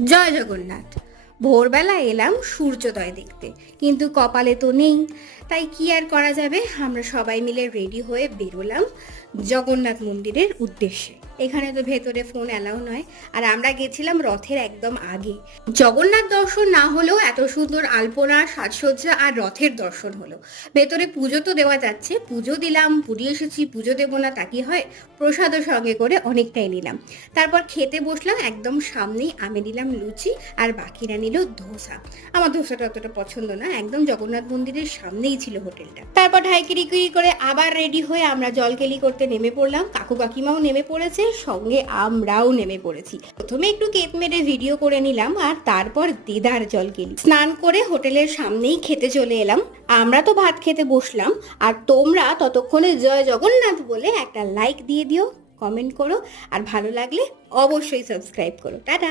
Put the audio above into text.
জয় জগন্নাথ। ভোরবেলা এলাম সূর্যোদয় দেখতে, কিন্তু কপালে তো নেই। তাই কি আর করা যাবে, আমরা সবাই মিলে রেডি হয়ে বেরোলাম জগন্নাথ মন্দিরের উদ্দেশ্যে। এখানে তো ভেতরে ফোন অ্যালাউ নয়, আর আমরা গেছিলাম রথের একদম আগে। জগন্নাথ দর্শন না হলেও এত সুন্দর আলপনা, সাজসজ্জা আর রথের দর্শন হলো। ভেতরে পুজো তো দেওয়া যাচ্ছে, পুজো দিলাম, পুড়িয়ে এসেছি, পুজো দেবো না তা কি হয়। প্রসাদও সঙ্গে করে অনেকটাই নিলাম। তারপর খেতে বসলাম, একদম সামনেই আমি নিলাম লুচি আর বাকিরা নিল ধোসা। আমার ধোসাটা অতটা পছন্দ না, একদম জগন্নাথ মন্দিরের সামনেই ছিল হোটেলটা। তারপর ঢাইকিরি করে আবার রেডি হয়ে আমরা জলকেলি করতে নেমে পড়লাম। কাকু কাকিমাও নেমে পড়েছে, সঙ্গে আমরাও নেমে পড়েছি। প্রথমে একটু কেক মেরে ভিডিও করে নিলাম, আর তারপর দেদার জলকেলি। স্নান করে হোটেলের সামনেই খেতে চলে এলাম। আমরা তো ভাত খেতে বসলাম, আর তোমরা ততক্ষণে জয় জগন্নাথ বলে একটা লাইক দিয়ে দিও, কমেন্ট করো, আর ভালো লাগলে অবশ্যই সাবস্ক্রাইব করো। টাটা।